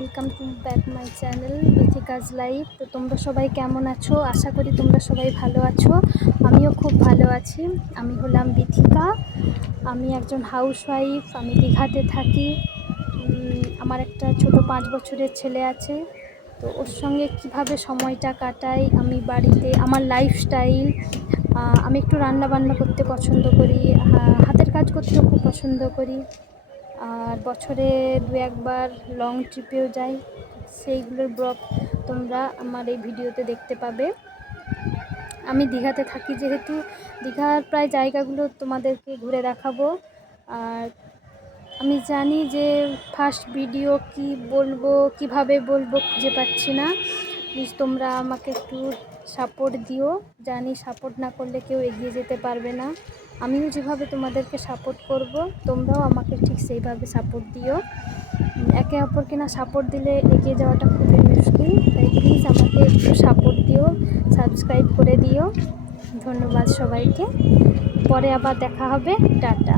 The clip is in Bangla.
Welcome to back my channel Bithika's life. তো তোমরা সবাই কেমন আছো? আশা করি তোমরা সবাই ভালো আছো। আমিও খুব ভালো আছি। আমি হলাম বিথিকা। আমি একজন হাউসওয়াইফ। আমি দীঘাতে থাকি। আমার একটা ছোট 5 বছরের ছেলে আছে। তো ওর সঙ্গে কিভাবে সময়টা কাটাই আমি বাড়িতে, আমার লাইফস্টাইল, আমি একটু রান্না বান্না করতে পছন্দ করি, হাতের কাজ করতেও খুব পছন্দ করি, আর বছরে 2-1বার লং ট্রিপেও যাই। সেইগুলোর ব্লগ তোমরা আমার এই ভিডিওতে দেখতে পাবে। আমি দীঘাতে থাকি যেহেতু দীঘার প্রায় জায়গাগুলো তোমাদেরকে ঘুরে দেখাবো। আর আমি জানি যে ফার্স্ট ভিডিও কি বলবো, কিভাবে বলবো খুঁজে পাচ্ছি না। প্লিজ তোমরা আমাকে একটু সাপোর্ট দিও। জানি সাপোর্ট না করলে কেউ এগিয়ে যেতে পারবে না। আমিও যেভাবে তোমাদেরকে সাপোর্ট করব, তোমরাও আমাকে ঠিক সেইভাবে সাপোর্ট দিও। একে অপরকে না সাপোর্ট দিলে এগিয়ে যাওয়াটা খুবই মুশকিল। তাই প্লিজ আমাকে একটু সাপোর্ট দিও, সাবস্ক্রাইব করে দিও। ধন্যবাদ সবাইকে। পরে আবার দেখা হবে। টাটা।